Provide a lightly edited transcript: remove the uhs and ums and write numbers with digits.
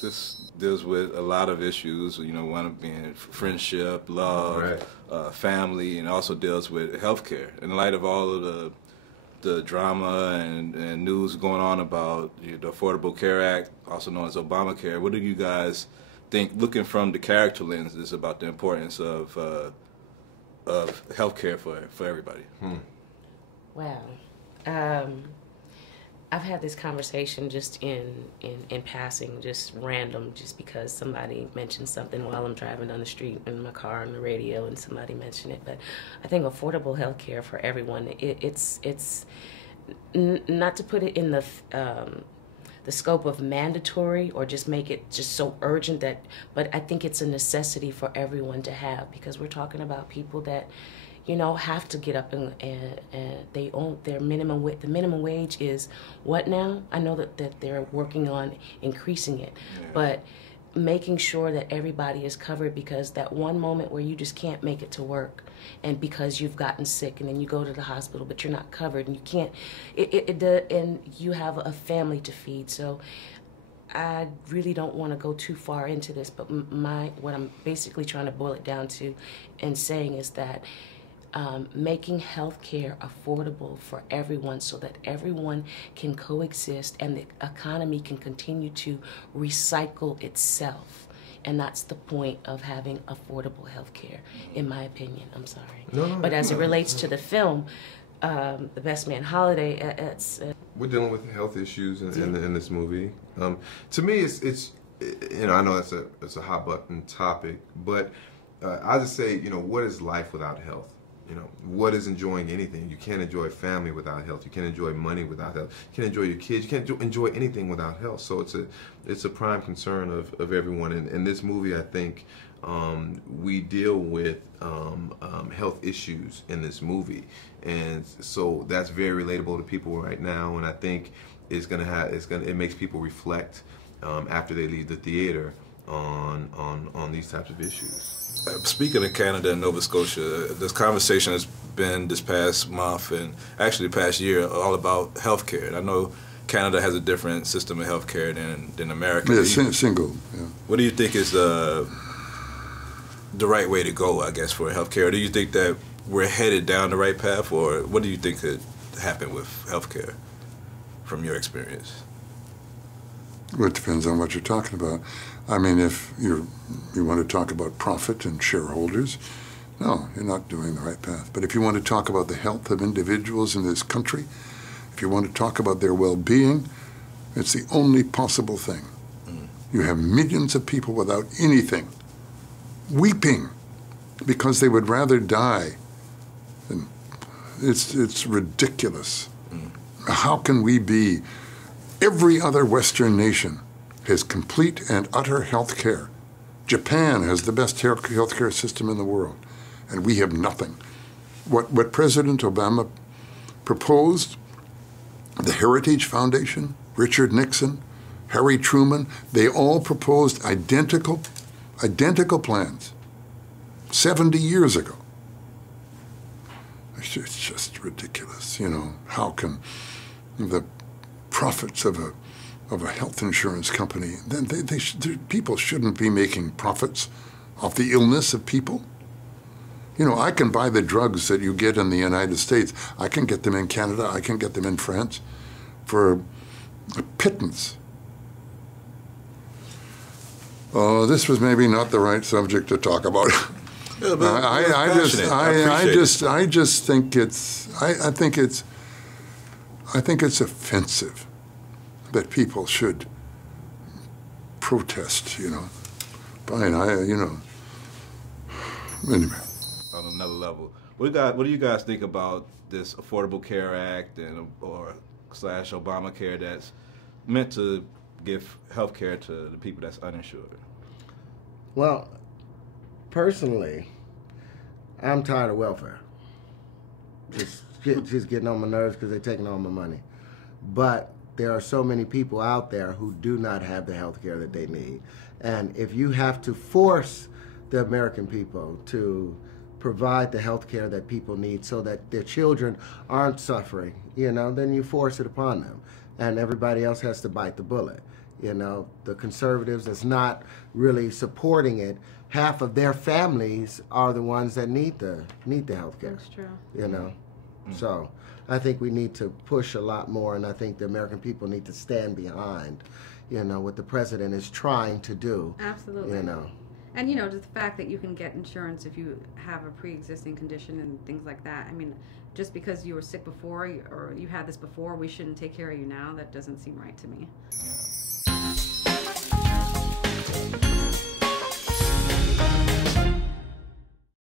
this deals with a lot of issues, you know, one of being friendship, love, family, and also deals with healthcare. In light of all of the drama and news going on about the Affordable Care Act, also known as Obamacare, what do you guys think, looking from the character lenses, about the importance of healthcare for everybody? Well, I've had this conversation just in passing, just random, just because somebody mentioned something while I'm driving down the street in my car on the radio, and somebody mentioned it. But I think affordable health care for everyone, it's not to put it in the scope of mandatory or just make it just so urgent that, but I think it's a necessity for everyone to have, because we're talking about people that, you know, have to get up and they own their minimum wage. The minimum wage is what now? I know that they're working on increasing it, but making sure that everybody is covered, because that one moment where you just can't make it to work, and because you've gotten sick and then you go to the hospital but you're not covered and you can't, and you have a family to feed. So I really don't want to go too far into this, but what I'm basically trying to boil it down to and saying is that making healthcare affordable for everyone so that everyone can coexist and the economy can continue to recycle itself. And that's the point of having affordable healthcare, in my opinion. I'm sorry. But as it relates to the film, The Best Man Holiday, it's... We're dealing with health issues in this movie. To me, it's you know, I know it's a hot button topic, but I just say, you know, what is life without health? You know, what is enjoying anything? You can't enjoy family without health. You can't enjoy money without health. You can't enjoy your kids. You can't enjoy anything without health. So it's a prime concern of everyone. And in this movie, I think we deal with health issues in this movie, and so that's very relatable to people right now. And I think it makes people reflect after they leave the theater on these types of issues. Speaking of Canada and Nova Scotia, this conversation has been this past month and actually the past year all about healthcare. And I know Canada has a different system of healthcare than America. Yeah, single. Yeah. What do you think is the right way to go, I guess, for healthcare? Do you think that we're headed down the right path, or what do you think could happen with healthcare from your experience? Well, it depends on what you're talking about. I mean, if you want to talk about profit and shareholders, no, you're not doing the right path. But if you want to talk about the health of individuals in this country, if you want to talk about their well-being, it's the only possible thing. You have millions of people without anything, weeping because they would rather die. And it's ridiculous. How can we be? Every other Western nation has complete and utter health care. Japan has the best health care system in the world, and we have nothing. What President Obama proposed, the Heritage Foundation, Richard Nixon, Harry Truman, they all proposed identical plans 70 years ago. It's just ridiculous, you know. How can the profits of a health insurance company, then people shouldn't be making profits off the illness of people? You know, I can buy the drugs that you get in the United States. I can get them in Canada. I can get them in France for a pittance. Oh, this was maybe not the right subject to talk about. Yeah, I just think it's offensive that people should protest, you know. Fine, you know. Anyway. On another level, what do you guys think about this Affordable Care Act or Obamacare that's meant to give health care to the people that's uninsured? Well, personally, I'm tired of welfare. Just getting on my nerves because they're taking all my money. But there are so many people out there who do not have the health care that they need. And if you have to force the American people to provide the health care that people need so that their children aren't suffering, you know, then you force it upon them. And everybody else has to bite the bullet. You know, the conservatives that's not really supporting it, half of their families are the ones that need the health care. That's true. You know, so I think we need to push a lot more, and I think the American people need to stand behind, you know, what the president is trying to do. Absolutely. You know. And, you know, just the fact that you can get insurance if you have a pre-existing condition and things like that. I mean, just because you were sick before or you had this before, we shouldn't take care of you now. That doesn't seem right to me. Yeah.